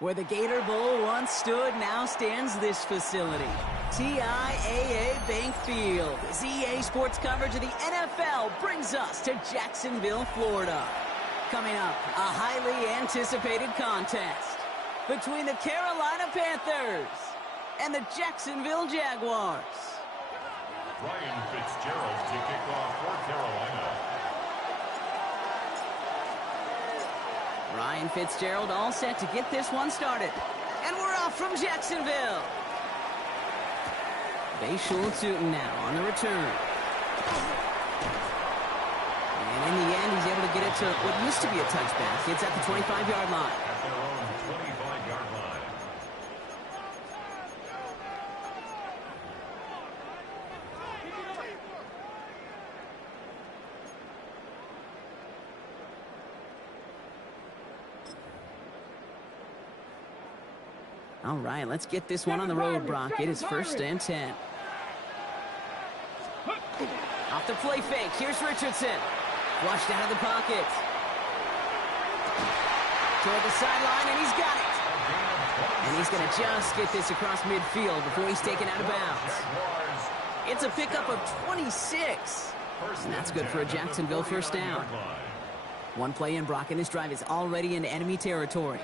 Where the Gator Bowl once stood, now stands this facility. TIAA Bank Field. EA Sports coverage of the NFL brings us to Jacksonville, Florida. Coming up, a highly anticipated contest between the Carolina Panthers and the Jacksonville Jaguars. Ryan Fitzgerald to kick off for Carolina. Ryan Fitzgerald all set to get this one started. And we're off from Jacksonville. Bayshul Tootin now on the return. And in the end, he's able to get it to what used to be a touchback. It's at the 25-yard line. At their own 25-yard line. All right, let's get this one on the road, Brock. It is 1st and 10. Off the play fake. Here's Richardson. Flushed out of the pocket. Toward the sideline, and he's got it. And he's going to just get this across midfield before he's taken out of bounds. It's a pickup of 26. And that's good for a Jacksonville first down. One play in, Brock, and this drive is already into enemy territory.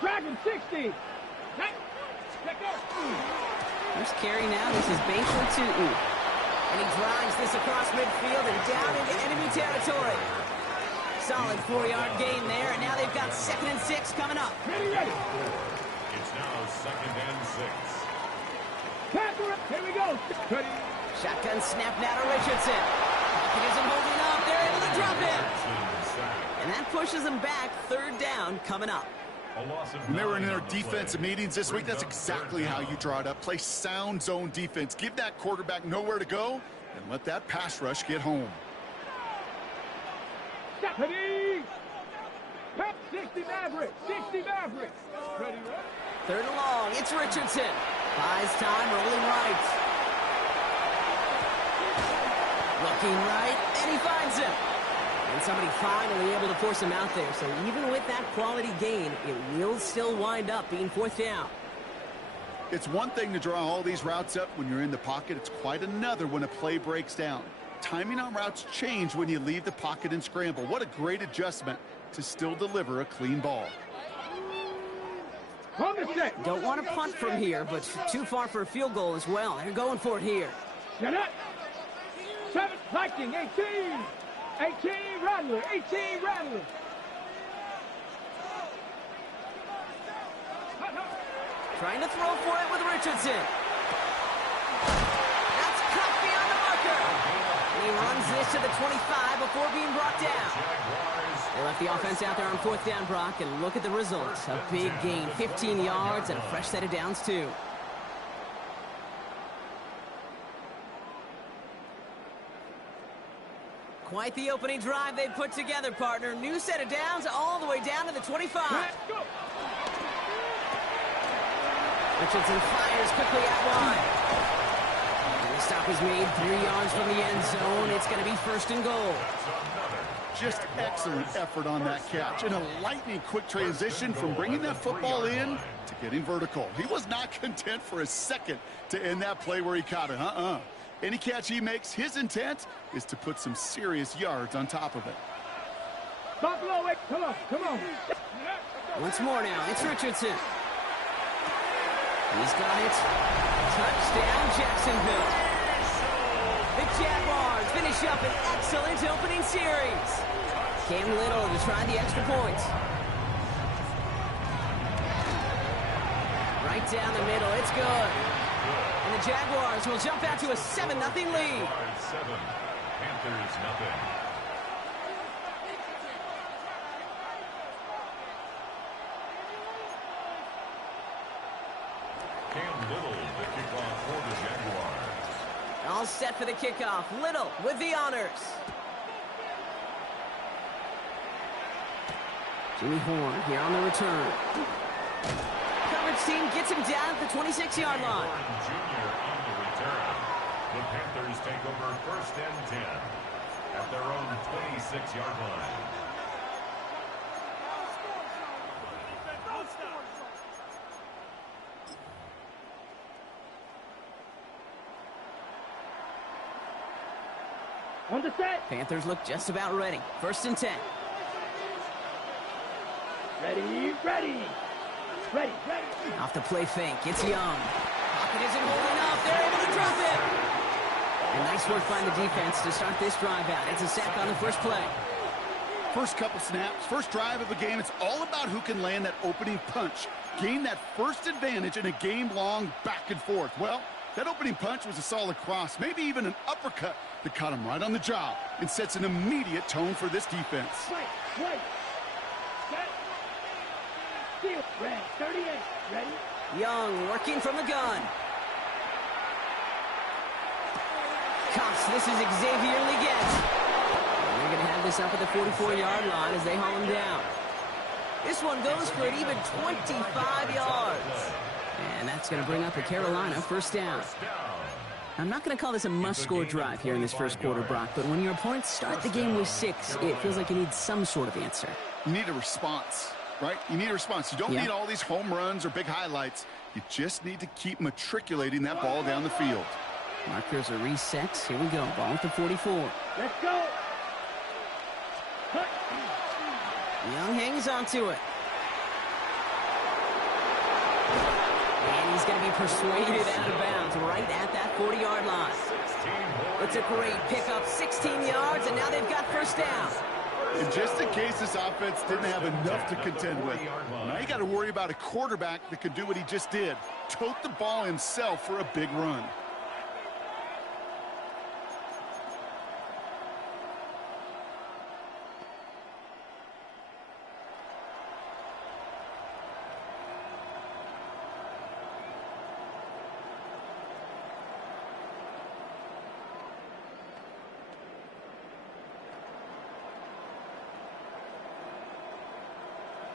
Dragon 60. First carry now. This is Bayshul Tootin. And he drives this across midfield and down into enemy territory. Solid 4-yard gain there, and now they've got 2nd and 6 coming up. Ready. It's now 2nd and 6. Here we go. Ready. Shotgun snap now to Richardson. Pocket isn't holding up. They're able to drop him. And that pushes them back. 3rd down coming up. When they were in their defensive meetings this week, that's exactly how you draw it up. Play sound zone defense. Give that quarterback nowhere to go, and let that pass rush get home. Ready. 60 Mavericks. 60 Mavericks. Ready. 3rd and long. It's Richardson. Buys time, rolling right. Looking right, and he finds him. And somebody finally able to force him out there. So even with that quality gain, it will still wind up being 4th down. It's one thing to draw all these routes up when you're in the pocket. It's quite another when a play breaks down. Timing on routes change when you leave the pocket and scramble. What a great adjustment to still deliver a clean ball. Don't want to punt from here, but too far for a field goal as well. They're going for it here. 7 Viking 18. 18 Rattler. 18 Rattler. Trying to throw for it with Richardson. That's cut beyond the marker. And he runs this to the 25 before being brought down. They left the offense out there on 4th down, Brock, and look at the results. A big gain, 15 yards, and a fresh set of downs, too. Quite the opening drive they've put together, partner. New set of downs all the way down to the 25. Richardson fires quickly out wide. And the stop is made 3 yards from the end zone. It's going to be 1st and goal. Just excellent effort on that catch. And a lightning-quick transition from bringing that football in to getting vertical. He was not content for a second to end that play where he caught it. Any catch he makes, his intent is to put some serious yards on top of it. Buffalo, wait. Come on. Once more now, it's Richardson. He's got it. Touchdown, Jacksonville. The Jaguars finish up an excellent opening series. Cam Little to try the extra point. Right down the middle, it's good. And the Jaguars will jump out to a 7-0 lead. 7, Panthers nothing. Cam Little, the kickoff for the Jaguars. All set for the kickoff. Little with the honors. Jimmy Horn here on the return. Coverage team gets him down at the 26-yard line. Junior on the return. The Panthers take over 1st and 10 at their own 26-yard line. On the set. Panthers look just about ready. 1st and 10. Ready, ready. Ready, ready. Off the play fake. It's Young. Pocket isn't holding up. They're able to drop it. And nice work by the defense to start this drive out. It's a sack on the first play. First couple snaps, first drive of a game, it's all about who can land that opening punch. Gain that first advantage in a game-long back and forth. Well, that opening punch was a solid cross, maybe even an uppercut that caught him right on the job and sets an immediate tone for this defense. Right. Set. Steal. Red. 38. Ready. Young working from the gun. Cox, this is Xavier Leggett. They're going to have this up at the 44-yard line as they haul him down. This one goes for an even 25 yards. And that's going to bring up a Carolina 1st down. I'm not going to call this a must-score drive here in this first quarter, Brock, but when your opponents start the game with 6, it feels like you need some sort of answer. You need a response, right? You need a response. You don't need all these home runs or big highlights. You just need to keep matriculating that ball down the field. Markers are reset. Here we go. Ball at the 44. Let's go. Young hangs on to it. And he's going to be persuaded out of bounds right at that 40-yard line. It's a great pickup, 16 yards, and now they've got 1st down. And just in case this offense didn't have enough to contend with, now you got to worry about a quarterback that could do what he just did, tote the ball himself for a big run.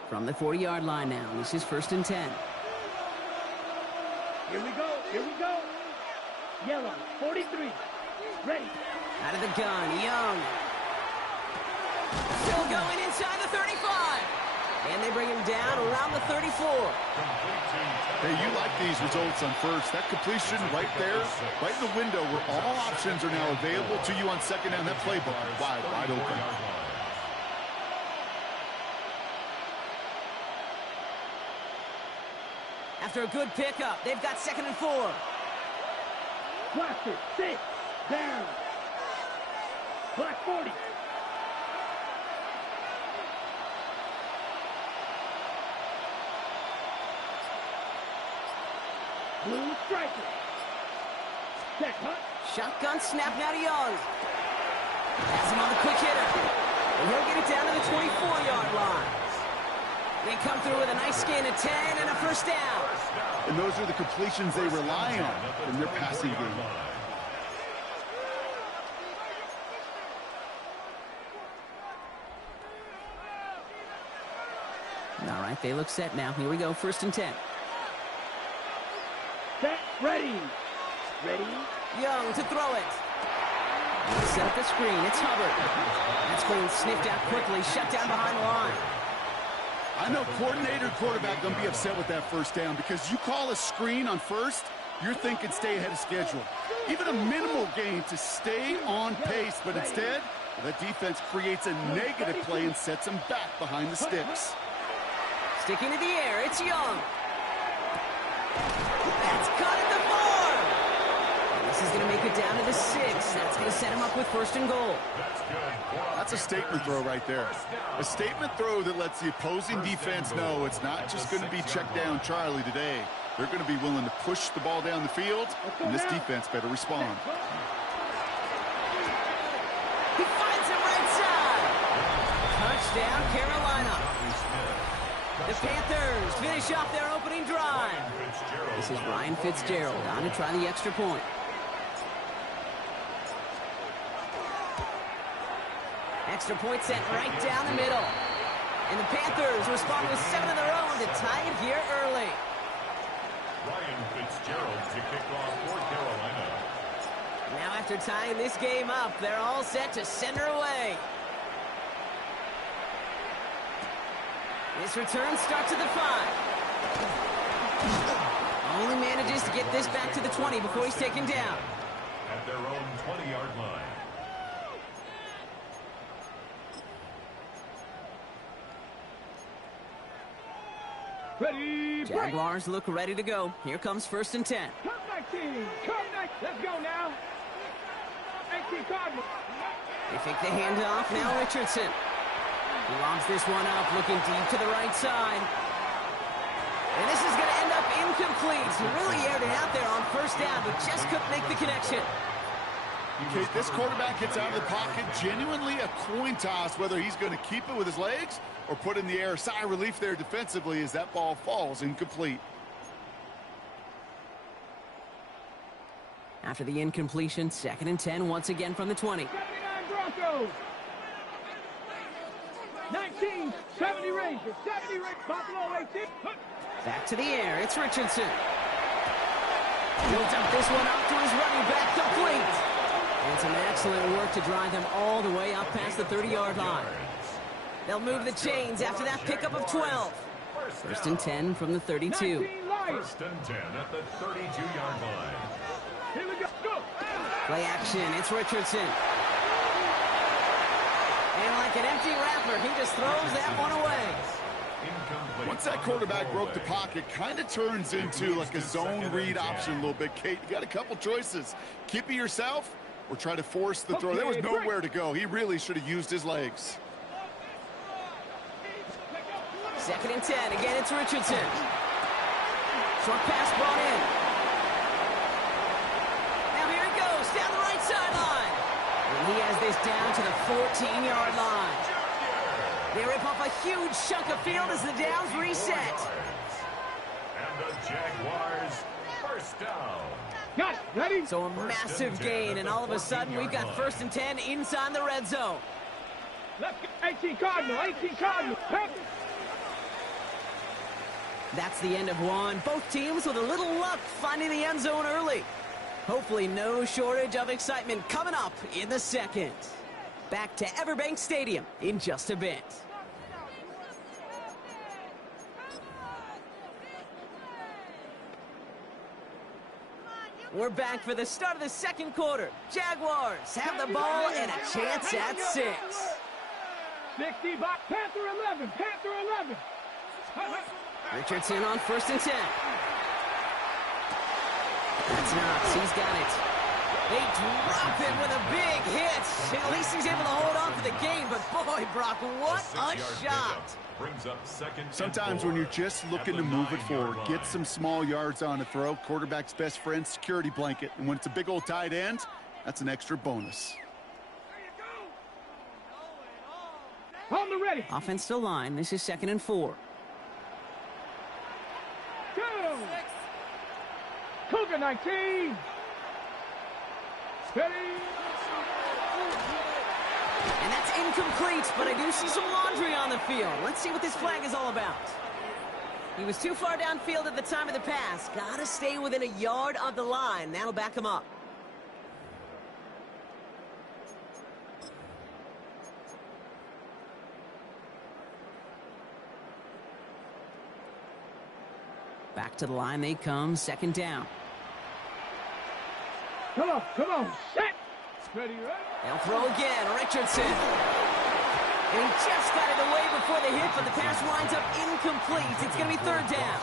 From the 40-yard line now, this is 1st and 10. Here we go. Yellow, 43. Ready. Out of the gun, Young. Still going inside the 35. And they bring him down around the 34. Hey, you like these results on 1st. That completion right there, right in the window where all options are now available to you on 2nd down. That playbook wide open. After a good pickup, they've got 2nd and 4. Watch it. 6. Down. Black 40. Blue striker. Set hunt. Shotgun snap now to Young. Has him on the quick hitter. And he'll get it down to the 24-yard line. They come through with a nice gain of 10 and a 1st down. And those are the completions they rely on in their passing game. All right, they look set now. Here we go, 1st and 10. Set. Ready. Young to throw it. Set up the screen. It's Hubbard. That screen sniffed out quickly, shut down behind the line. I know coordinator and quarterback going to be upset with that 1st down because you call a screen on 1st, you're thinking stay ahead of schedule. Even a minimal gain to stay on pace, but instead, that defense creates a negative play and sets them back behind the sticks. Sticking to the air, it's Young. That's caught at the 4. And this is going to make it down to the 6. That's going to set him up with 1st and goal. That's a statement throw right there. A statement throw that lets the opposing defense know it's not just going to be check down Charlie today. They're going to be willing to push the ball down the field, and this defense better respond. He finds him right side. Touchdown, Carolina. The Panthers finish off their opening drive. This is Ryan Fitzgerald on to try the extra point. Extra point sent right down the middle. And the Panthers respond with 7 of their own to tie it here early. Ryan Fitzgerald to kick off for Carolina. Now after tying this game up, they're all set to send her away. This return starts at the 5. Only manages to get this back to the 20 before he's taken down. At their own 20-yard line. Ready, Jaguars look ready to go. Here comes 1st and 10. Come 19. Come 19. Let's go now. 18 Cardinals. They fake the handoff. Now Richardson. He lobs this one up, looking deep to the right side. And this is going to end up incomplete. He really aired it out there on 1st down, but just couldn't make the connection. Okay, this quarterback gets out of the pocket, genuinely a coin toss, whether he's going to keep it with his legs or put it in the air. Sigh of relief there defensively as that ball falls incomplete. After the incompletion, 2nd and 10 once again from the 20. 79 Broncos. 19, 70 Rangers. 70 Rangers. Buffalo 18. Back to the air. It's Richardson. He'll dump this one up to his running back, complete. And some excellent work to drive them all the way up past the 30-yard line. They'll move the chains after that pickup of 12. 1st and 10 from the 32. 1st and 10 at the 32-yard line. Here we go. Go. Play action. It's Richardson. And like an empty wrapper, he just throws that one away. Once that quarterback broke the pocket, kind of turns into like a zone read option a little bit. Kate, you got a couple choices. Keep it yourself or try to force the throw. There was nowhere to go. He really should have used his legs. 2nd and 10. Again, it's Richardson. Short pass brought in. Now here he goes down the right sideline. And he has this down to the 14-yard line. They rip off a huge chunk of field as the downs reset. And the Jaguars 1st down. Got it. Ready? So a massive gain, and all of a sudden we've got 1st and 10 inside the red zone. Let's go. 18 Cardinals. 18 Cardinals. That's the end of one. Both teams with a little luck finding the end zone early. Hopefully no shortage of excitement coming up in the 2nd. Back to Everbank Stadium in just a bit. We're back for the start of the 2nd quarter. Jaguars have the ball and a chance at 6. 60 box. Panther 11. Panther 11. Richardson on 1st and 10. That's Knox. He's got it. They drop it with a big hit. At least he's able to hold on for the game. But boy, Brock, what a shot. Brings up 2nd. Sometimes when you're just looking to move it forward, get some small yards on a throw. Quarterback's best friend, security blanket. And when it's a big old tight end, that's an extra bonus. On the ready. Offensive line. This is 2nd and 4. Go. Cougar 19. Ready. And that's incomplete, but I do see some laundry on the field. Let's see what this flag is all about. He was too far downfield at the time of the pass. Gotta stay within a yard of the line. That'll back him up. Back to the line they come, 2nd down. Come on, come on. Set. Ready, ready. They'll throw again, Richardson. And he just got it away before the hit, but the pass winds up incomplete. It's going to be 3rd down.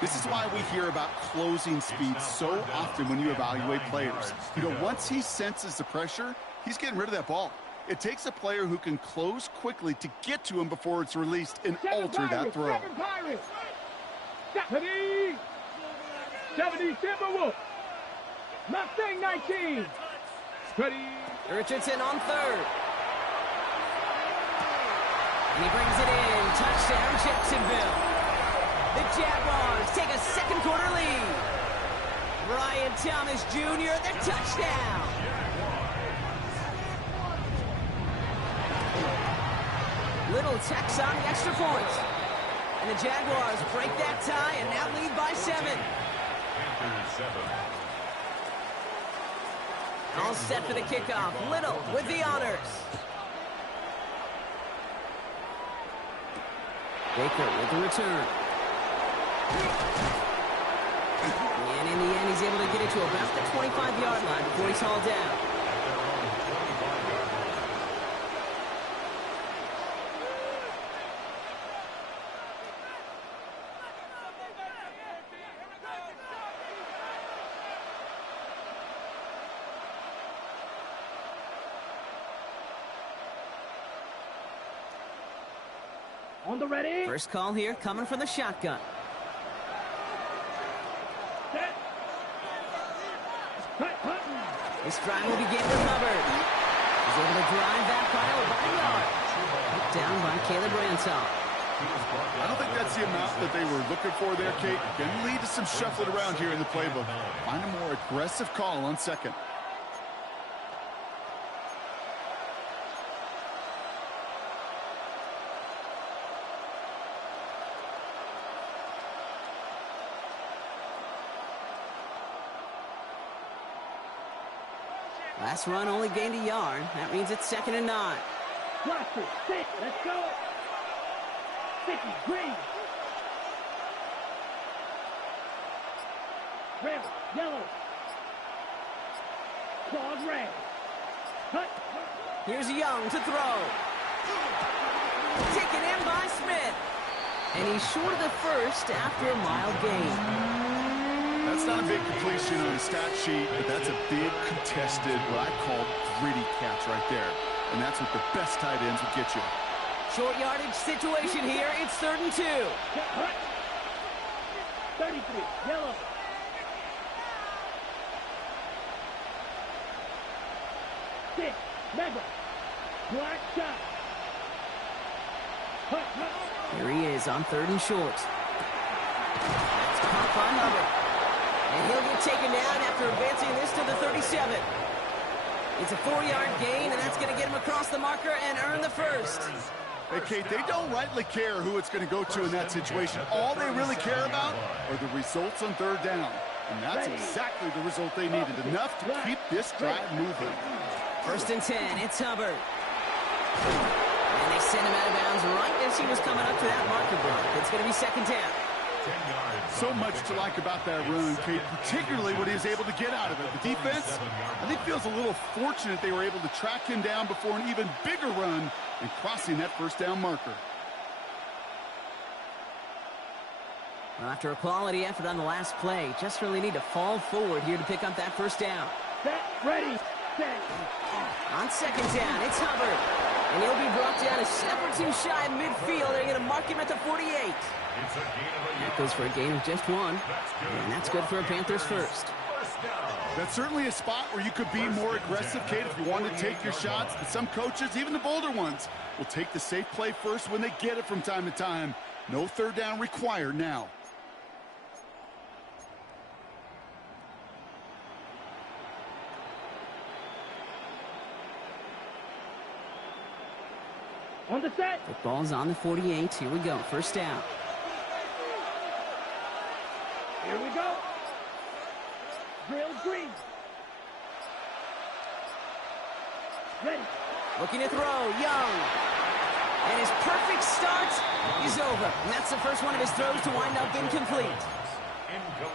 This is why we hear about closing speed so often when you evaluate players. You know, once he senses the pressure, he's getting rid of that ball. It takes a player who can close quickly to get to him before it's released and alter that throw. 7 Pirates. 70. 70 Timberwolves. Mustang 19. Ready. Richardson on 3rd. And he brings it in. Touchdown, Jacksonville. The Jaguars take a 2nd quarter lead. Brian Thomas Jr., the touchdown. Little Tex on the extra point. And the Jaguars break that tie and now lead by 7. Panthers 7. All set for the kickoff. Little with the honors. Baker with the return. And in the end, he's able to get it to about the 25-yard line before he's hauled down. On the ready. First call here coming from the shotgun. Set. Cut. This drive will begin with Hubbard. He's able to drive that pile by a yard. Put down by Caleb Ransom. I don't think that's the amount that they were looking for there, Kate. Can lead to some shuffling around here in the playbook. Find a more aggressive call on second. Last run only gained a yard. That means it's 2nd and 9. Blaster, sit. Let's go. Sticky, green. Red, yellow. Claws, red. Cut. Here's Young to throw. Taken in by Smith. And he's short of the first after a mild gain. That's not a big completion on the stat sheet, but that's a big contested, what I call gritty catch right there. And that's what the best tight ends will get you. Short yardage situation here. It's 3rd and 2. Cut. 33, yellow. Six, mega. Black shot. Cut. Here he is on 3rd and short. That's caught by Hubbard. And he'll get taken down after advancing this to the 37. It's a 4-yard gain, and that's going to get him across the marker and earn the first. Hey, Kate, they don't rightly care who it's going to go to in that situation. All they really care about are the results on 3rd down. And that's exactly the result they needed. Enough to keep this drive moving. 1st and 10. It's Hubbard. And they send him out of bounds right as he was coming up to that marker block. It's going to be 2nd down. So much to like about that run, Kate, particularly what he was able to get out of it. The defense, I think, feels a little fortunate they were able to track him down before an even bigger run and crossing that 1st down marker. Well, after a quality effort on the last play, just really need to fall forward here to pick up that 1st down. Set, ready, set. On 2nd down, it's Hubbard. And he'll be brought down a step or two shy of midfield. They're going to mark him at the 48. That goes for a gain of just 1. And that's good for a Panthers first. That's certainly a spot where you could be more aggressive, Kate, if you want to take your shots. But some coaches, even the bolder ones, will take the safe play first when they get it from time to time. No 3rd down required now. On the set. Football's on the 48. Here we go. 1st down. Here we go. Drill green. Ready. Looking to throw. Young. And his perfect start is over. And that's the first one of his throws to wind up incomplete.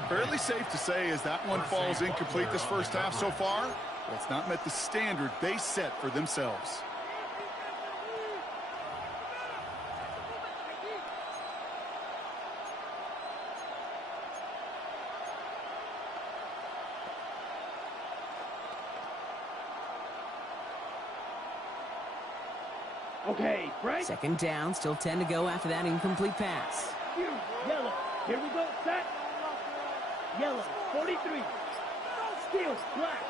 Fairly safe to say as that one falls incomplete this 1st half so far, well, it's not met the standard they set for themselves. Okay, Frank. 2nd down, still 10 to go after that incomplete pass. Yellow. Here we go. Set. Yellow. 43. Steel. Black.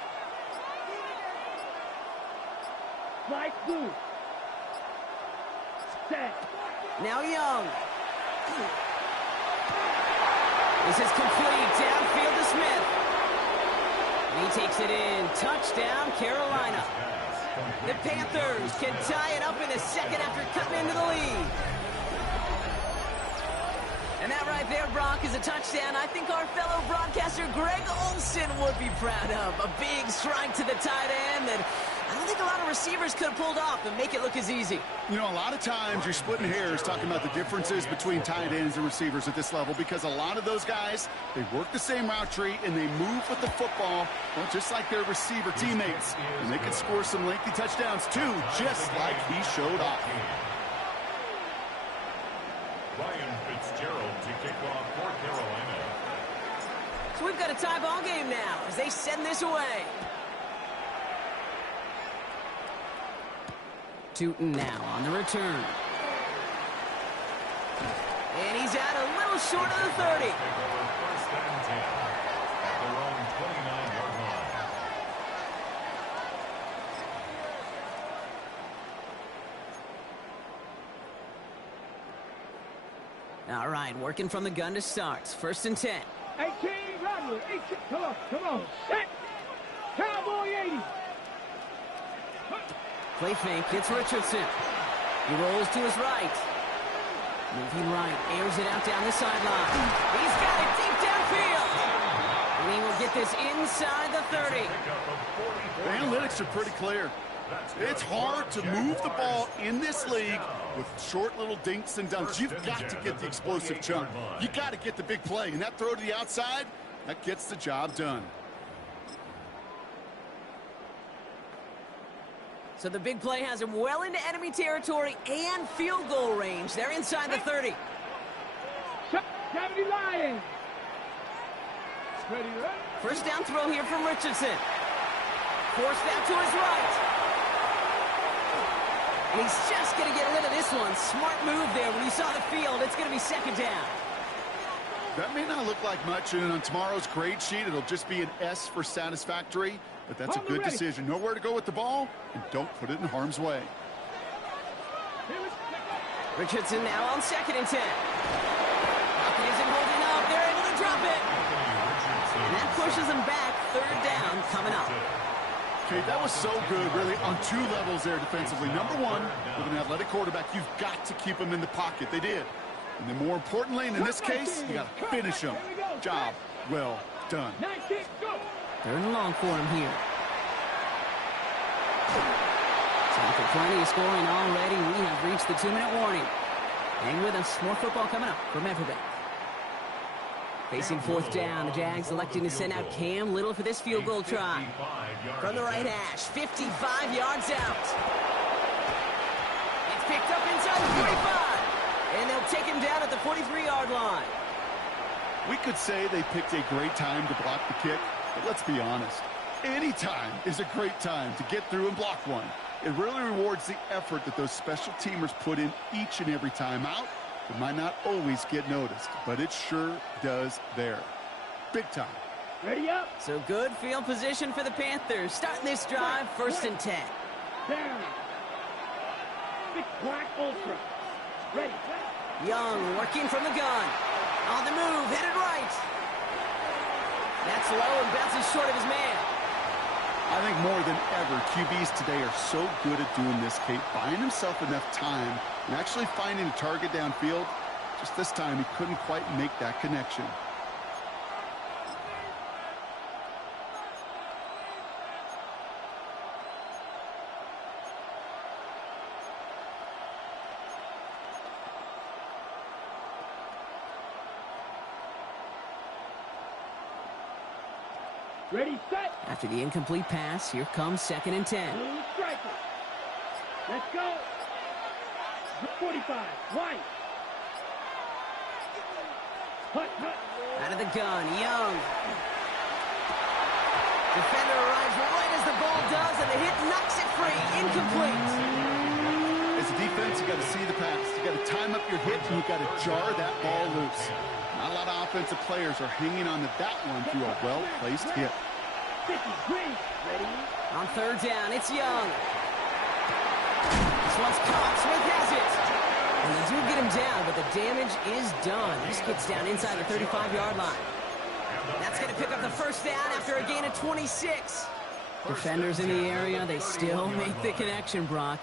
Light blue. Set. Now Young. This is complete. Downfield to Smith. And he takes it in. Touchdown, Carolina. The Panthers can tie it up in a second after cutting into the lead. And that right there, Brock, is a touchdown I think our fellow broadcaster Greg Olsen would be proud of. A big strike to the tight end that I don't think a lot of receivers could have pulled off and make it look as easy. You know, a lot of times you're splitting hairs talking about the differences between tight ends and receivers at this level because a lot of those guys, they work the same route tree and they move with the football, well, just like their receiver teammates. And they can score some lengthy touchdowns too, just like he showed off. Ryan Fitzgerald to kick off for Carolina. So we've got a tie ball game now as they send this away. Tootin now on the return. And he's out a little short of the 30. Take over first and 10 at their own 29-yard line. All right, working from the gun to start. First and 10. 18, Rodwood. 18. Come on. Set. Cowboy 80. Play fake, it's Richardson. He rolls to his right. Moving right, airs it out down the sideline. He's got it deep downfield. And he will get this inside the 30. The analytics are pretty clear. It's hard to move the ball in this league with short little dinks and dunks. You've got to get the explosive chunk. You got to get the big play. And that throw to the outside, that gets the job done. So the big play has him well into enemy territory and field goal range. They're inside the 30. 70 Lions. Ready, right? First down throw here from Richardson. Forced out to his right. And he's just going to get rid of this one. Smart move there. When he saw the field, it's going to be second down. That may not look like much, and on tomorrow's grade sheet, it'll just be an S for satisfactory, but that's a good decision. Know where to go with the ball, and don't put it in harm's way. Richardson now on second and 10. Pocket isn't holding up. They're able to drop it. And that pushes them back. Third down coming up. Okay, that was so good, really, on two levels there defensively. Number one, with an athletic quarterback, you've got to keep him in the pocket. They did. And then more importantly, and in this case, you got to finish him. Job well done. Third and long for him here. Time for plenty of scoring already. We have reached the 2-minute warning. Hang with us. More football coming up from Everbank. Facing fourth down, the Jags electing to send out Cam Little for this field goal try. From the right hash, 55 yards out. It's picked up inside the 45. And they'll take him down at the 43-yard line. We could say they picked a great time to block the kick, but let's be honest. Any time is a great time to get through and block one. It really rewards the effort that those special teamers put in each and every time out. It might not always get noticed, but it sure does there. Big time. Ready up. So good field position for the Panthers. Starting this drive, first and 10. Down. Big black ultra. Ready. Young working from the gun. On the move, headed right. That's low and bounces short of his man. I think more than ever, QBs today are so good at doing this, Kate, buying himself enough time and actually finding a target downfield. Just this time, he couldn't quite make that connection. Ready, set. After the incomplete pass, here comes second and 10. Blue striker. Let's go. 45. White. Hut, hut. Out of the gun, Young. Defender arrives right as the ball does, and the hit knocks it free. Incomplete. As a defense, you got to see the pass. You got to time up your hit, and you got to jar that ball loose. Not a lot of offensive players are hanging on to that one through a well-placed hit. 50, green. Ready. On third down, it's Young. This one's caught. Smith has it. And they do get him down, but the damage is done. This gets down inside the 35-yard line. That's going to pick up the first down after a gain of 26. Defenders in the area, they still make the connection, Brock.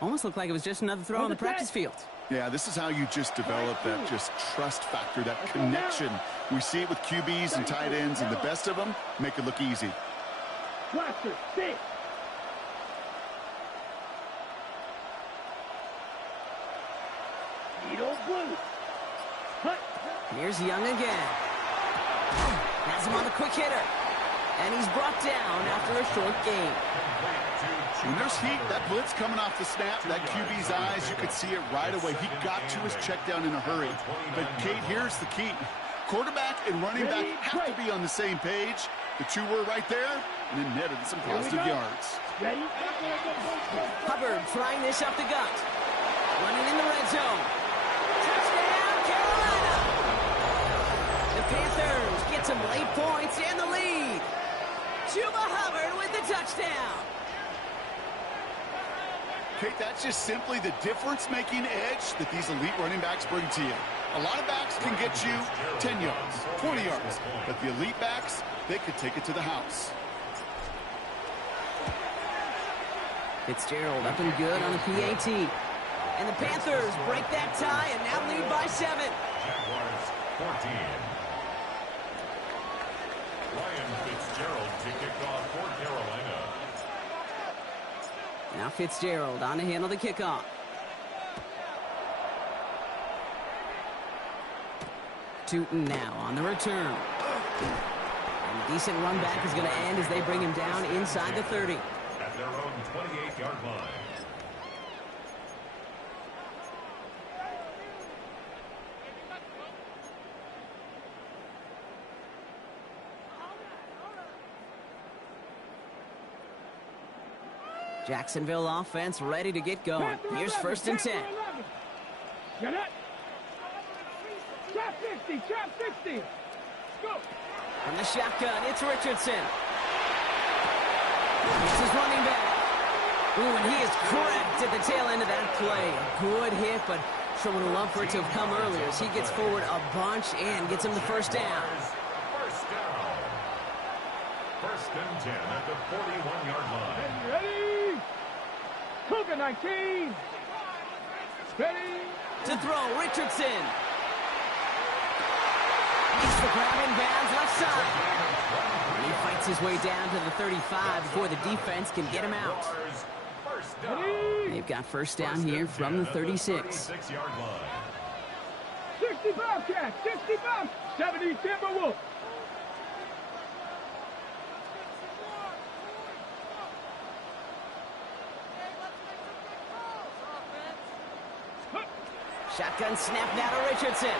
Almost looked like it was just another throw on the practice field. Yeah, this is how you just develop that just trust factor, that connection. We see it with QBs and tight ends, and the best of them make it look easy. Blaster, 6. Needle blue. Hut. Here's Young again. Has him on the quick hitter. And he's brought down after a short gain. When there's heat, that blitz coming off the snap, that QB's eyes, you could see it right away. He got to his check down in a hurry. But, Kate, here's the key. Quarterback and running back have to be on the same page. The two were right there, and then netted some positive yards. Ready? Hubbard trying this up the gut. Running in the red zone. Touchdown, Carolina! Got some late points and the lead. Chuba Hubbard with the touchdown. Kate, that's just simply the difference-making edge that these elite running backs bring to you. A lot of backs can get you 10 yards, 20 yards, but the elite backs, they could take it to the house. Fitzgerald up and good on the PAT. And the Panthers break that tie and now lead by 7. Jaguars 14. Ryan Fitzgerald to kick off for Carolina. Now Fitzgerald on to handle the kickoff. Tootin now on the return. And a decent run back is going to end as they bring him down inside the 30. At their own 28-yard line. Jacksonville offense ready to get going. Here's 1st and 10. Get it. Trap 50, trap 50. Go. From the shotgun, it's Richardson. It's his running back. Ooh, and he is cracked at the tail end of that play. A good hit, but sure would have loved for it to have come earlier as he gets forward a bunch and gets him the 1st down. First down. 1st and 10 at the 41-yard line. Ready? Cougar 19. Ready? To throw, Richardson. He's the grab in bounds left side. And he fights his way down to the 35 before the defense can get him out. First down. They've got 1st down here from the 36. 36-yard line. 65 catch, 65, 70 Timberwolves. Shotgun snap now to Richardson.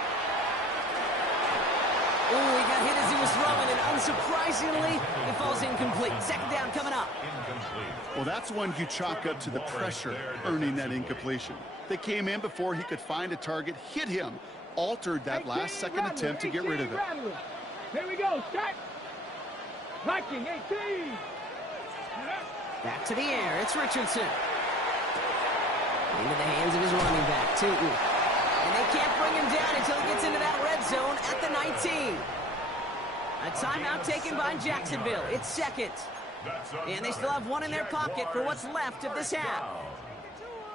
Ooh, he got hit as he was throwing, and unsurprisingly, it falls incomplete. 2nd down coming up. Incomplete. Well, that's one you chalk up to the pressure earning that incompletion. They came in before he could find a target, hit him, altered that last-second attempt to get rid of it. Here we go, set. Viking 18. Back to the air, it's Richardson. Into the hands of his running back, Tootin. And they can't bring him down until he gets into that red zone at the 19. A timeout taken by Jacksonville. It's 2nd. And they still have one in their pocket for what's left of this half.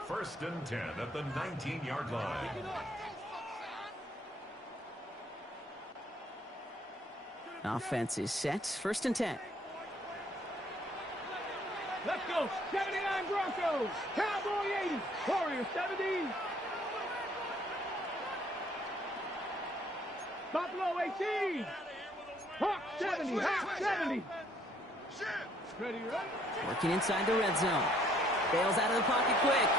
1st and 10 at the 19-yard line. Offense is set. 1st and 10. Let's go. 79 Broncos. Cowboy 80. Warrior 70. Buffalo 18. Hawk 70. Hawk 70. Ready, ready. Working inside the red zone. Bails out of the pocket quick.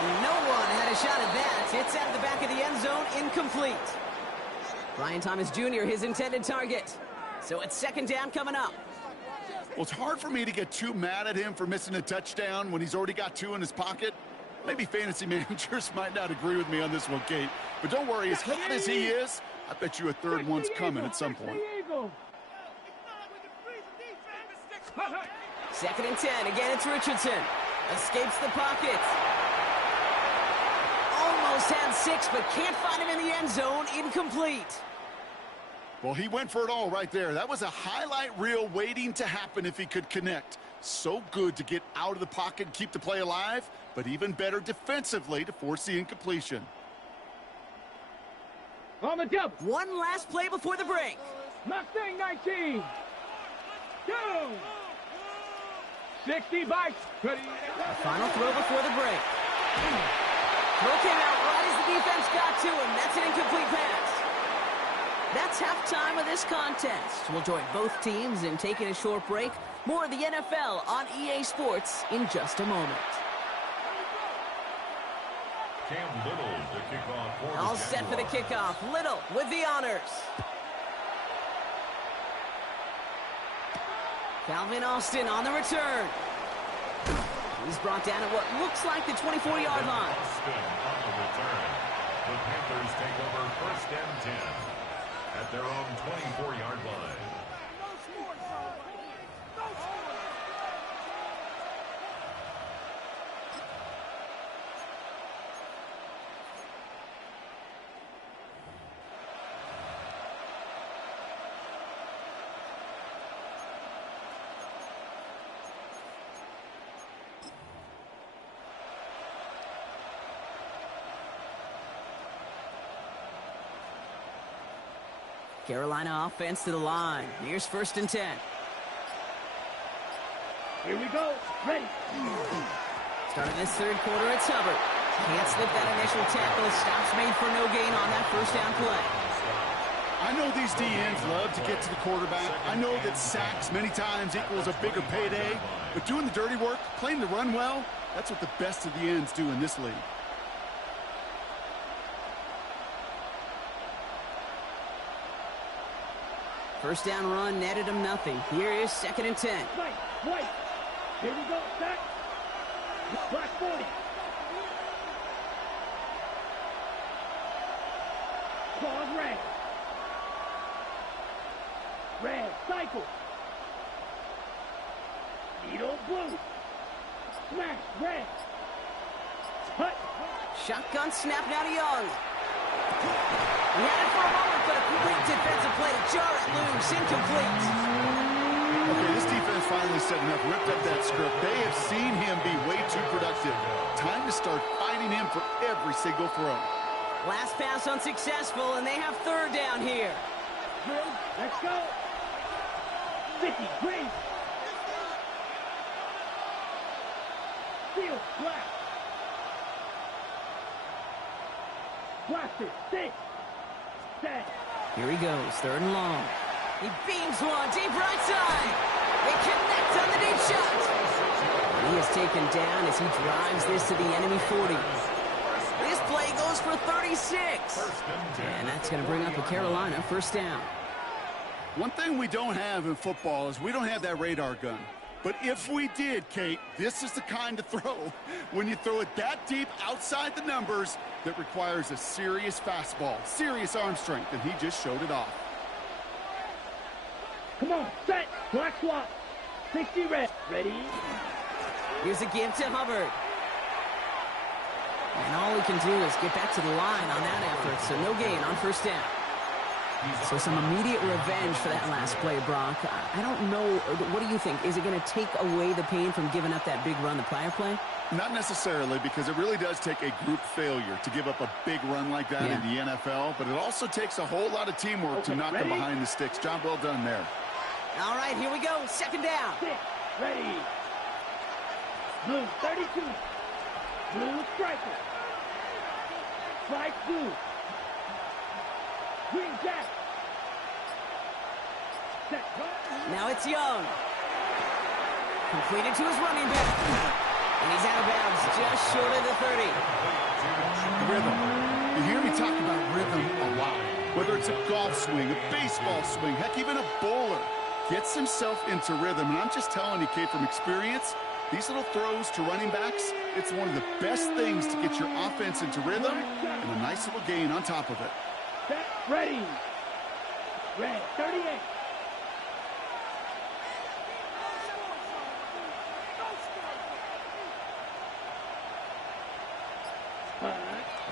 And no one had a shot at that. It's out of the back of the end zone. Incomplete. Brian Thomas Jr., his intended target. So it's 2nd down coming up. Well, it's hard for me to get too mad at him for missing a touchdown when he's already got 2 in his pocket. Maybe fantasy managers might not agree with me on this one, Kate. But don't worry, as hot as he is, I bet you a 3rd one's coming at some point. 2nd and 10. Again, it's Richardson. Escapes the pocket. Almost had 6, but can't find him in the end zone. Incomplete. Well, he went for it all right there. That was a highlight reel waiting to happen if he could connect. So good to get out of the pocket and keep the play alive, but even better defensively to force the incompletion. On the double. One last play before the break. Mustang 19. Go. 60 bites. Ready. Final throw before the break. Throw came out right as the defense got to him. That's an incomplete pass. That's halftime of this contest. We'll join both teams in taking a short break. More of the NFL on EA Sports in just a moment. Cam Little to kick off for All set for the kickoff. Little with the honors. Calvin Austin on the return. He's brought down at what looks like the 24-yard line. Austin on the return. The Panthers take over 1st and 10. at their own 24-yard line. Carolina offense to the line. Here's 1st and 10. Here we go. Ready. Starting this third quarter, it's Hubbard. Can't slip that initial tackle. Stops made for no gain on that first down play. I know these DNs love to get to the quarterback. I know that sacks many times equals a bigger payday. But doing the dirty work, playing the run well, that's what the best of the ends do in this league. First down run netted him nothing. Here is 2nd and 10. White. Here we go. Sack. Black 40. Claws red. Red. Cycle. Needle blue. Smash. Red. Hut. Shotgun snap now to Young. He had it for a moment, but a quick defensive play to jar it loose. Incomplete. Okay, this defense finally set enough, ripped up that script. They have seen him be way too productive. Time to start fighting him for every single throw. Last pass unsuccessful, and they have 3rd down here. Drill. Let's go. 50. Green. Field. Black. Blaster. 6. Set. Here he goes, 3rd and long. He beams one deep right side. They connect on the deep shot. He is taken down as he drives this to the enemy 40. This play goes for 36. And that's going to bring up a Carolina 1st down. One thing we don't have in football is we don't have that radar gun. But if we did, Kate, this is the kind of throw, when you throw it that deep outside the numbers, that requires a serious fastball, serious arm strength, and he just showed it off. Come on, set, black swap, 60 red, ready? Here's a give to Hubbard. And all he can do is get back to the line on that effort, so no gain on 1st down. So some immediate revenge for that last play, Brock. I don't know. What do you think? Is it going to take away the pain from giving up that big run the prior play? Not necessarily, because it really does take a group failure to give up a big run like that in the NFL, but it also takes a whole lot of teamwork to knock them behind the sticks. Job well done there. All right, here we go. 2nd down. 6, ready. Blue, 32. Blue striker. Strike blue. Green jack. Set. Now it's Young. Completed to his running back. And he's out of bounds just short of the 30. Rhythm. You hear me talk about rhythm a lot. Whether it's a golf swing, a baseball swing, heck, even a bowler gets himself into rhythm. And I'm just telling you, Kate, from experience, these little throws to running backs, it's one of the best things to get your offense into rhythm and a nice little gain on top of it. Set, ready. Red, 38.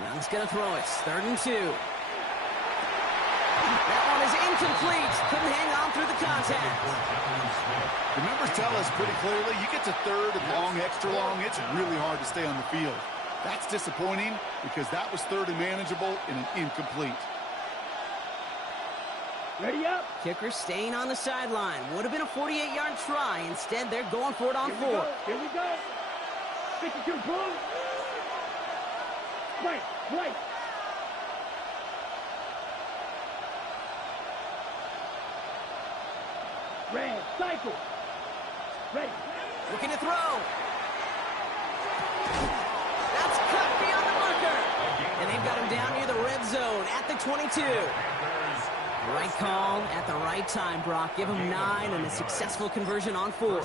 Now he's going to throw it. 3rd and 2. That one is incomplete. Couldn't hang on through the contact. The numbers tell us pretty clearly, you get to 3rd and long, extra long, it's really hard to stay on the field. That's disappointing because that was 3rd and manageable and an incomplete. Ready up. Kicker staying on the sideline. Would have been a 48-yard try. Instead, they're going for it on 4. Here we go. 52 blue. White. Red, cycle. Ready. Looking to throw. That's cut beyond the marker. And they've got him down near the red zone at the 22. Right call at the right time, Brock. Give him 9 and a successful conversion on 4.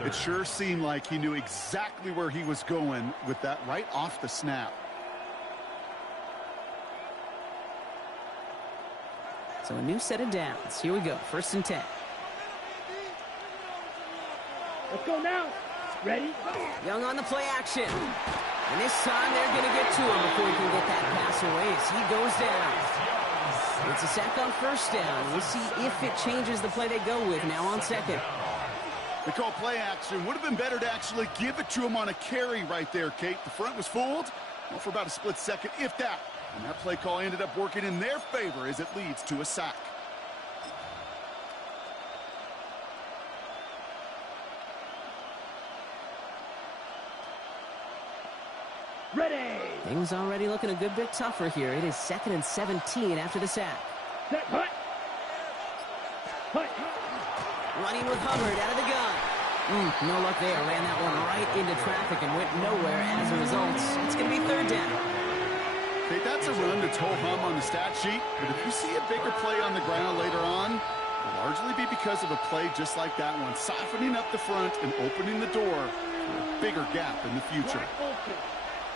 It sure seemed like he knew exactly where he was going with that right off the snap. So a new set of downs. Here we go. 1st and 10. Let's go now. Ready? Young on the play action. And this time they're going to get to him before he can get that pass away as he goes down. It's a sack on 1st down. We'll see if it changes the play they go with now on 2nd. They call play action. Would have been better to actually give it to him on a carry right there, Kate. The front was fooled for about a split second, if that. And that play call ended up working in their favor as it leads to a sack. Ready. Things already looking a good bit tougher here. It is 2nd and 17 after the sack. Set. Hut. Hut. Running with Hubbard out of the gun. No luck there. Ran that one right into traffic and went nowhere as a result. It's going to be 3rd down. Okay, that's a run that's ho-hum on the stat sheet, but if you see a bigger play on the ground later on, it'll largely be because of a play just like that one, softening up the front and opening the door for a bigger gap in the future.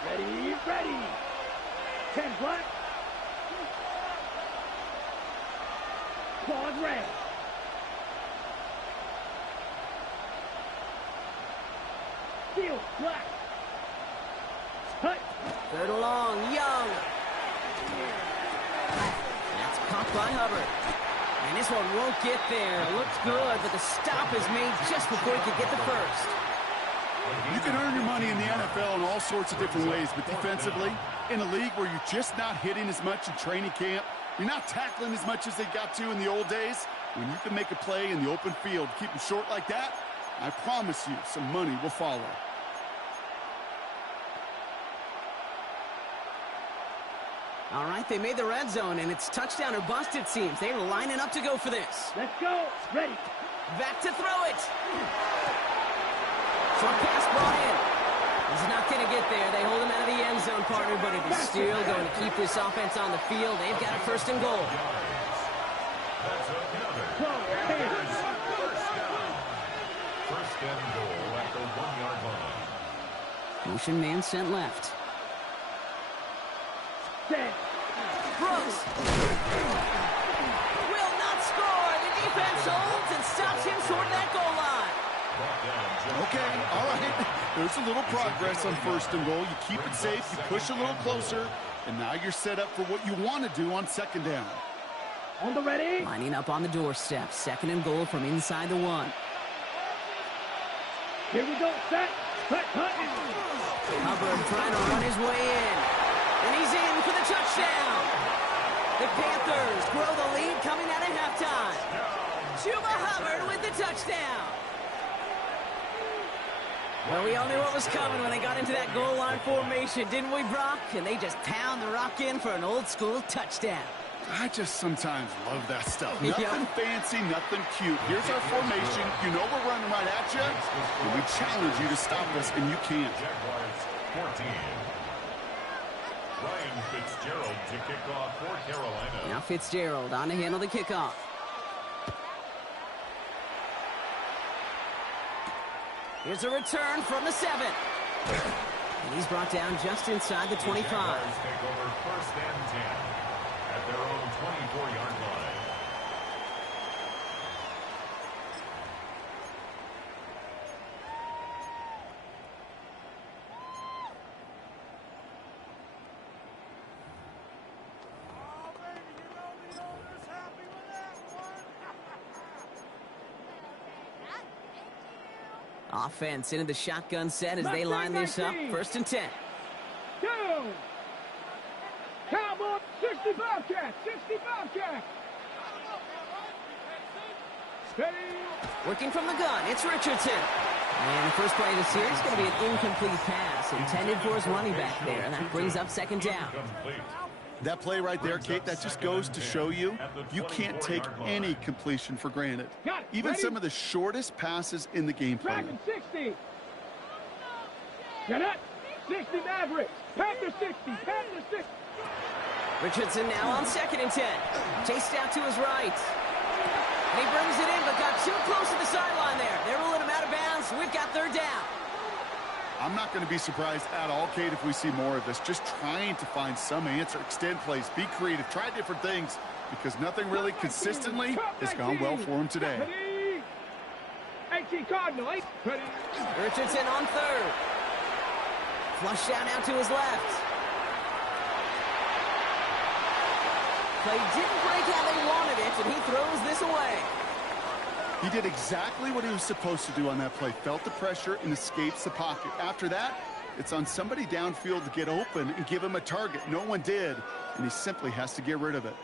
Ready, ready. 10 black. Quad red. Steel black. Hut. 3rd and long. Young. That's caught by Hubbard. And this one won't get there. Looks good, but the stop is made just before he could get the first. You can earn your money in the NFL in all sorts of different ways, but defensively, in a league where you're just not hitting as much in training camp, you're not tackling as much as they got to in the old days, when you can make a play in the open field, keep them short like that, I promise you some money will follow. All right, they made the red zone, and it's touchdown or bust, it seems. They're lining up to go for this. Let's go. Ready. Back to throw it. Short pass brought in. He's not going to get there. They hold him out of the end zone, partner, but it is still going to keep this offense on the field. They've got a 1st and goal. First and goal at the 1-yard line. Motion man sent left. Set. Brooks will not score. The defense holds and stops him short of that goal line. Okay, all right. There's a little progress on 1st and goal. You keep it safe, you push a little closer, and now you're set up for what you want to do on 2nd down. On the ready. Lining up on the doorstep. 2nd and goal from inside the 1. Here we go. Set. Hut, hut. Hubbard trying to run his way in. And he's in for the touchdown. The Panthers grow the lead coming out of halftime. Chuba Hubbard with the touchdown. Well, we all knew what was coming when they got into that goal line formation, didn't we, Brock? And they just pound the rock in for an old-school touchdown. I just sometimes love that stuff. Nothing fancy, nothing cute. Here's our formation. You know we're running right at you, and we challenge you to stop us, and you can't. Jaguars 14. Ryan Fitzgerald to kick off for Carolina. Now Fitzgerald on to handle the kickoff. Here's a return from the 7. And he's brought down just inside the 25. Jaguars take over 1st and 10 at their own 24-yard line. Offense into the shotgun set as they line this up. 1st and 10. Down. Cowboy 65 cat. 65 cat. Steady. Working from the gun, it's Richardson. And the first play of the series is going to be an incomplete pass intended for his running back there. And that brings up 2nd down. That play right there, Kate, that just goes to show you can't take any completion for granted. Even some of the shortest passes in the game plan. Dragon 60. Get up. 60 Mavericks. Panther 60. Panther 60. Richardson now on 2nd and 10. Chased out to his right. And he brings it in, but got too close to the sideline there. They're ruling him out of bounds. We've got 3rd down. I'm not going to be surprised at all, Kate, if we see more of this. Just trying to find some answer, extend plays, be creative, try different things. because nothing really consistently has gone well for him today. 18 Cardinal. Richardson on third. Flush out now to his left. Play didn't break how they wanted it, and he throws this away. He did exactly what he was supposed to do on that play. Felt the pressure and escapes the pocket. After that, it's on somebody downfield to get open and give him a target. No one did, and he simply has to get rid of it.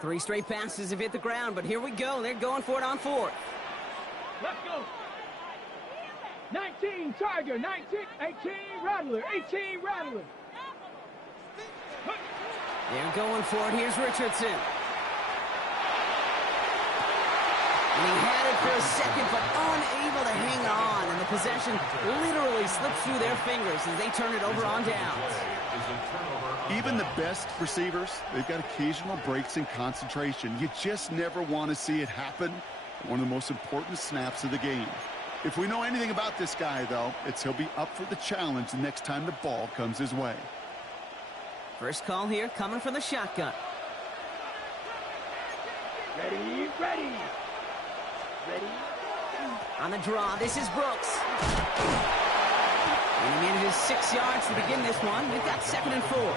Three straight passes have hit the ground, but here we go. They're going for it on fourth. Let's go. 19 Tiger, 19, 18 Rattler, 18 Rattler. They're going for it. Here's Richardson. And he had it for a second, but unable to hang on. And the possession literally slipped through their fingers as they turn it over on downs. Even the best receivers, they've got occasional breaks in concentration. You just never want to see it happen. One of the most important snaps of the game. If we know anything about this guy, though, it's he'll be up for the challenge the next time the ball comes his way. First call here coming from the shotgun. Ready, ready. Ready. On the draw, this is Brooks. And he manages 6 yards to begin this one. We've got 2nd and 4.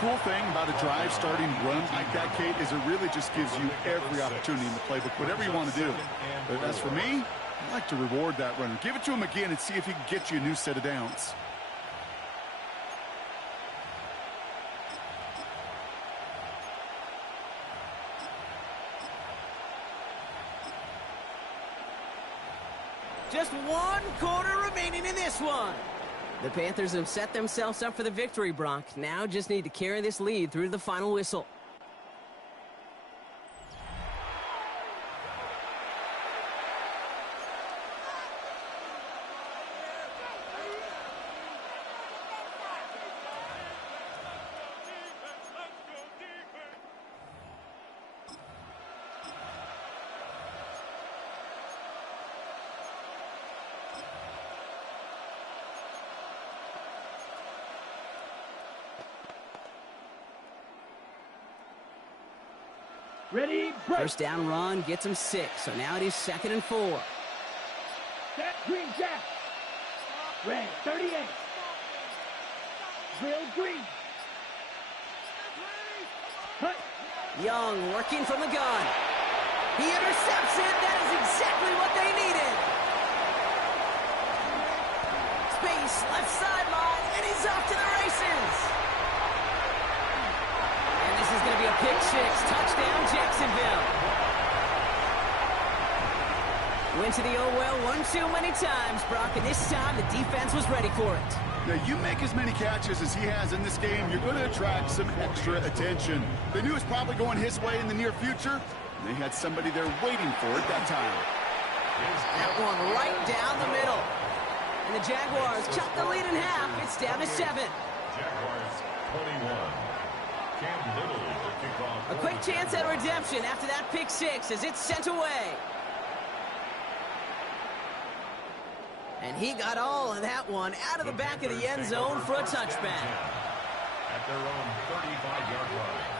Cool thing about a drive starting run like that, Kate, is it really just gives you every opportunity in the playbook, whatever you want to do. But as for me, I like to reward that runner. Give it to him again and see if he can get you a new set of downs. Just 1 quarter remaining in this one. The Panthers have set themselves up for the victory, Brock. Now just need to carry this lead through to the final whistle. Ready, break. First down run gets him 6, so now it is 2nd and 4. Set, green jack. Red, 38. Drill green. Cut. Young working from the gun. He intercepts it. That is exactly what they needed. Space, left sideline, and he's off to the races. And this is going to be a pick 6. Touchdown, Jacksonville. Went to the oh-well one too many times, Brock, and this time the defense was ready for it. Now, you make as many catches as he has in this game, you're going to attract some extra attention. They knew it was probably going his way in the near future, and they had somebody there waiting for it that time. That one right down the middle. And the Jaguars cut the lead in half. It's down to 7. Jaguars 21. Cam Little to kick off. A quick chance at redemption after that pick 6 as it's sent away. And he got all of that one out of the back of the end zone for a touchback. At their own 35-yard line.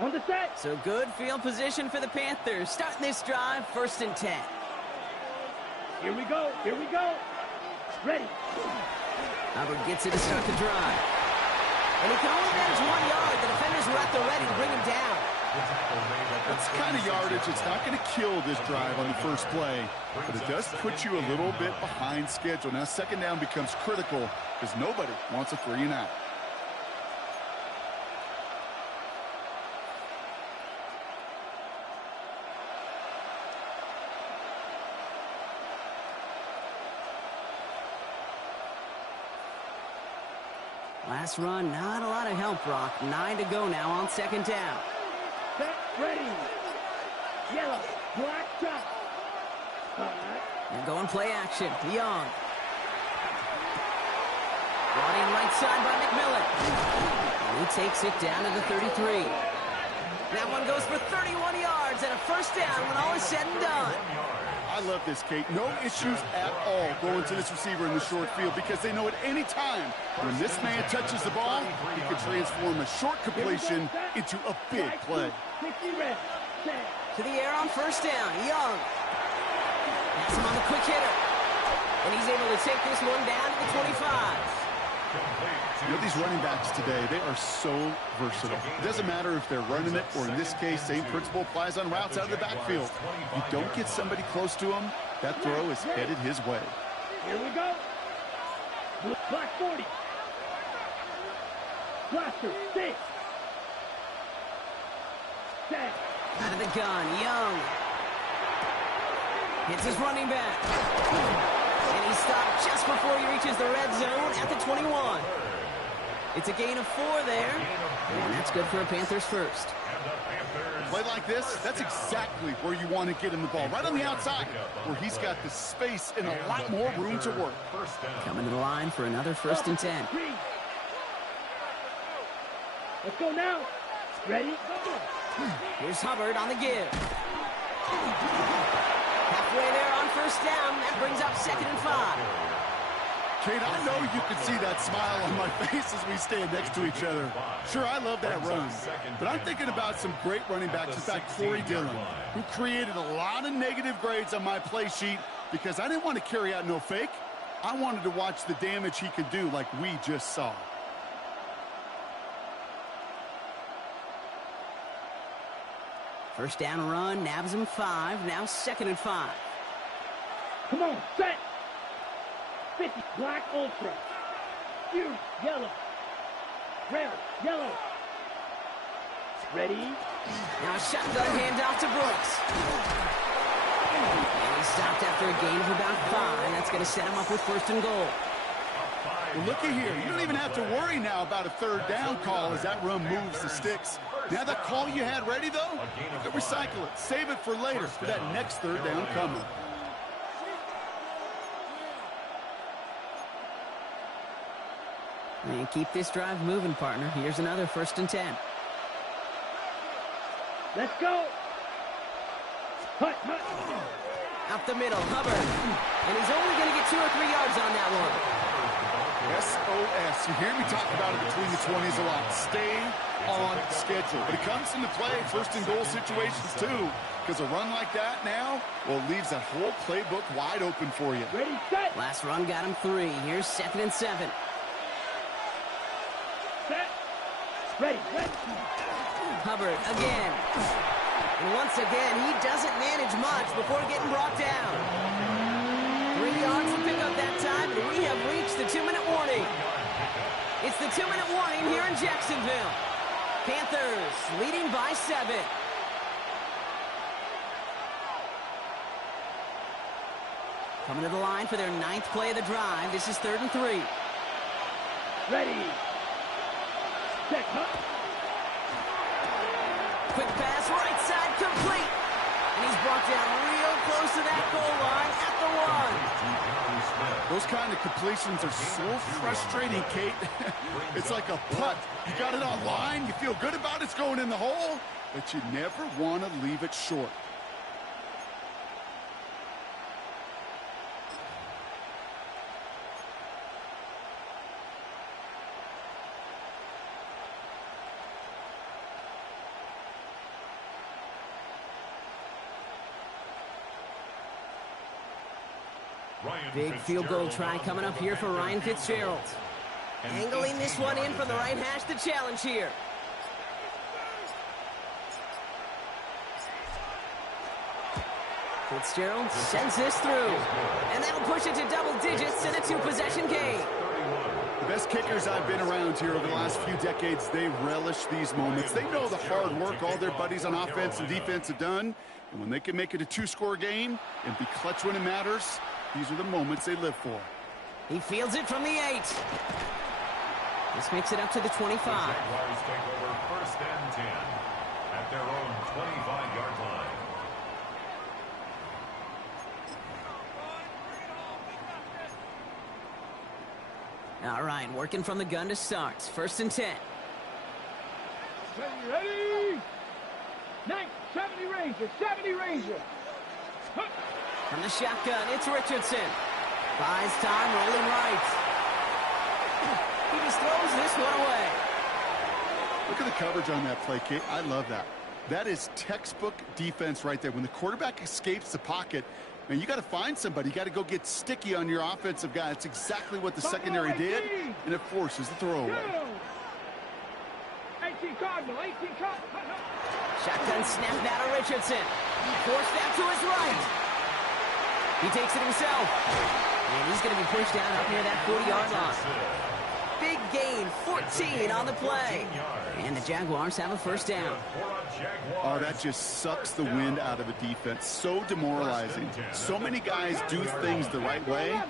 On the set. So good field position for the Panthers. Starting this drive, 1st and 10. Here we go. Here we go. Ready. Hubbard gets it to start the drive. And he can only manage 1 yard. The defenders were at the ready to bring him down. That's kind of yardage. It's not going to kill this drive on the first play, but it does put you a little bit behind schedule. Now, 2nd down becomes critical because nobody wants a 3 and out. Last run, not a lot of help, Brock. 9 to go now on 2nd down. Set, ready. Yellow. Black shot. And going play action. Young. Brought in right side by McMillan. And he takes it down to the 33. That one goes for 31 yards and a first down when all is said and done. I love this, Kate. No issues at all going to this receiver in the short field because they know at any time when this man touches the ball, he can transform a short completion into a big play. To the air on first down. Young. That's him on the quick hitter. And he's able to take this one down to the 25. You know, these running backs today, they are so versatile. It doesn't matter if they're running it, or in this case, same principle applies on routes out of the backfield. You don't get somebody close to him, that throw is headed his way. Here we go. Black 40. Blaster, 6. Set. Out of the gun, Young. Hits his running back. And he stopped just before he reaches the red zone at the 21. It's a gain of 4 there, and that's good for a Panthers first. Play like this, that's exactly where you want to get him the ball, right on the outside, where he's got the space and a lot more room to work. Coming to the line for another 1st and 10. Let's go now. Ready? Here's Hubbard on the give. Halfway there on first down. That brings up 2nd and 5. Kate, I know you can see that smile on my face as we stand next to each other. Sure, I love that run, but I'm thinking about some great running backs. In fact, Corey Dillon, who created a lot of negative grades on my play sheet because I didn't want to carry out no fake. I wanted to watch the damage he could do like we just saw. First down run, nabs him 5. Now 2nd and 5. Come on, set. 50, black ultra. Huge, yellow. Red, yellow. Ready? Now a shotgun handoff to Brooks. And he stopped after a gain of about 5. That's going to set him up with 1st and goal. Well, looky here. You don't even have to worry now about a 3rd down call as that run moves the sticks. Now that call you had ready, though, you can recycle it. Save it for later for that next 3rd down coming. And keep this drive moving, partner. Here's another 1st and 10. Let's go. Hut, hut. Up the middle, Hubbard. And he's only going to get 2 or 3 yards on that one. SOS. You hear me talk about it between the 20s a lot. Stay on schedule. But it comes into play 1st and goal situations, too. Because a run like that now, well, leaves that whole playbook wide open for you. Ready, set. Last run got him 3. Here's 2nd and 7. Set. Ready, ready. Hubbard again. And once again, he doesn't manage much before getting brought down. 3 yards to pick up that time, and we have reached the 2-minute warning. It's the 2-minute warning here in Jacksonville. Panthers leading by 7. Coming to the line for their 9th play of the drive. This is 3rd and 3. Ready. Check, huh? Quick pass, right side, complete. And he's brought down real close to that goal line at the 1. Those kind of completions are so frustrating, Kate. It's like a putt. You got it on line, you feel good about it's going in the hole, but you never want to leave it short. Big field goal try coming up here for Ryan Fitzgerald. Angling this one in from the right hash, the challenge here. Fitzgerald sends this through. And that'll push it to double digits and a 2-possession game. The best kickers I've been around here over the last few decades, they relish these moments. They know the hard work all their buddies on offense and defense have done. And when they can make it a 2-score game and be clutch when it matters, these are the moments they live for. He fields it from the 8. This makes it up to the 25. The Jaguars take over 1st and 10 at their own 25-yard line. All right, working from the gun to start. 1st and 10. Ready? 70 Ranger, 70 Ranger. From the shotgun, it's Richardson. Buys time, rolling right. He just throws this one away. Look at the coverage on that play, Kate. I love that. That is textbook defense right there. When the quarterback escapes the pocket, man, you got to find somebody. You got to go get sticky on your offensive guy. That's exactly what the secondary did, and it forces the throwaway. 18 Cardinal, 18 Cardinal. Shotgun snap now to Richardson. Forced out to his right. He takes it himself. And he's going to be pushed down up near that 40-yard line. Big gain, 14 on the play. And the Jaguars have a 1st down. Oh, that just sucks the wind out of a defense. So demoralizing. So many guys do things the right way,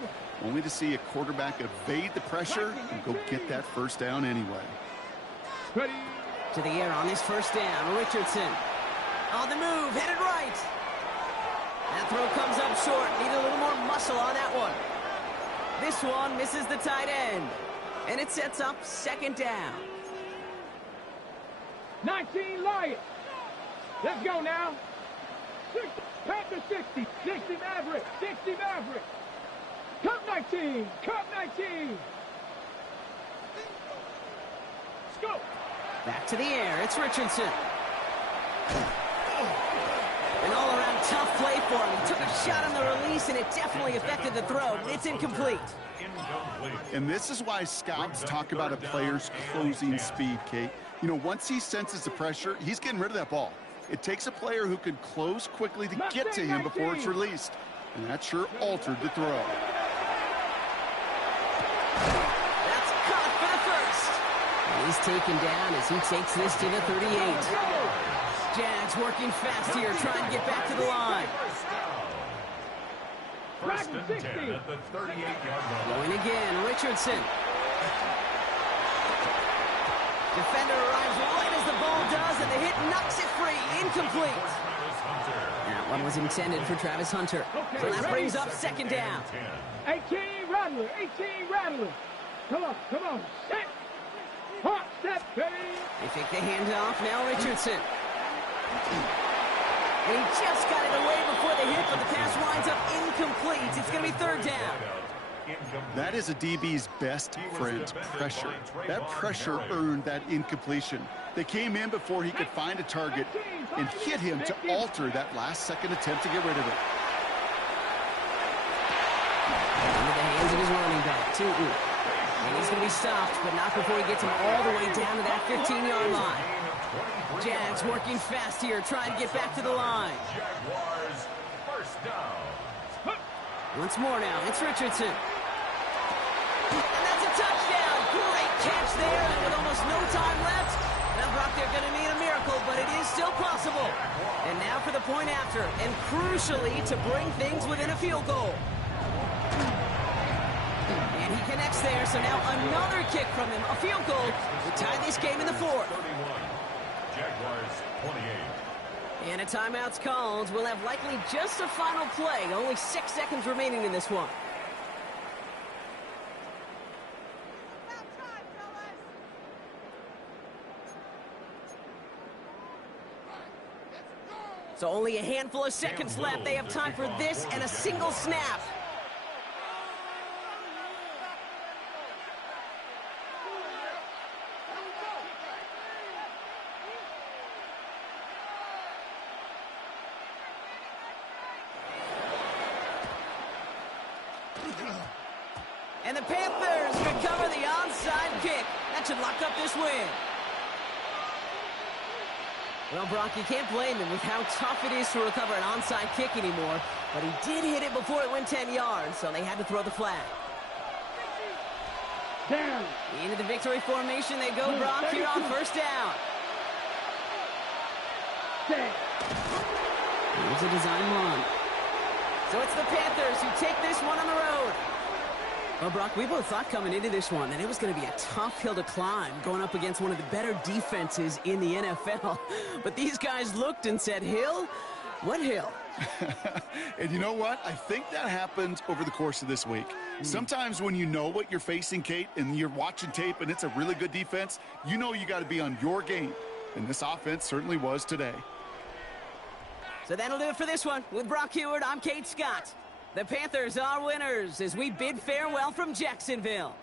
only to see a quarterback evade the pressure and go get that 1st down anyway. To the air on this 1st down, Richardson. On the move, headed right. That throw comes up short. Need a little more muscle on that one. This one misses the tight end. And it sets up 2nd down. 19 Lions. Let's go now. Panther 60. 60 Maverick. 60 Maverick. Cup 19. Cup 19. Let's go. Back to the air. It's Richardson. An all-around tough play for him. He took a shot on the release, and it definitely affected the throw. It's incomplete. And this is why scouts talk about a player's closing speed, Kate. You know, once he senses the pressure, he's getting rid of that ball. It takes a player who can close quickly to get to him before it's released. And that sure altered the throw. That's caught for the 1st. And he's taken down as he takes this to the 38. Jags working fast here, trying to get back to the line. 1st and 10 at the 38-yard line. Going again, Richardson. Defender arrives right as the ball does, and the hit knocks it free. Incomplete. That one was intended for Travis Hunter. So that brings up 2nd down. 18 Rattler, 18 Rattler. Come on, set. Hot, set, ready. They take the handoff, now Richardson. And he just got it away before the hit, but the pass winds up incomplete. It's going to be 3rd down. That is a DB's best friend, pressure. That pressure earned that incompletion. They came in before he could find a target and hit him to alter that last-second attempt to get rid of it. Into the hands of his running back, too. And he's going to be stopped, but not before he gets him all the way down to that 15-yard line. Jags working fast here, trying to get back to the line. Jaguars 1st down. Once more now, it's Richardson. And that's a touchdown. Great catch there, and with almost no time left. Now, Brock, they're going to need a miracle, but it is still possible. And now for the point after, and crucially to bring things within a field goal. And he connects there, so now another kick from him, a field goal to tie this game in the 4th. 31. Jaguars 28. And a timeout's called. We'll have likely just a final play. Only 6 seconds remaining in this one. So only a handful of seconds left. They have time for this and a single snap. And the Panthers recover the onside kick. That should lock up this win. Well, Brock, you can't blame him with how tough it is to recover an onside kick anymore. But he did hit it before it went 10 yards, so they had to throw the flag. Down. Into the victory formation they go, Brock, here on 1st down. Here's a design run. So it's the Panthers who take this one on the road. Well, Brock, we both thought coming into this one that it was going to be a tough hill to climb going up against one of the better defenses in the NFL. But these guys looked and said, Hill, What hill? And you know what? I think that happened over the course of this week. Sometimes when you know what you're facing, Kate, and you're watching tape and it's a really good defense, you know you got to be on your game. And this offense certainly was today. So that'll do it for this one. With Brock Heward, I'm Kate Scott. The Panthers are winners as we bid farewell from Jacksonville.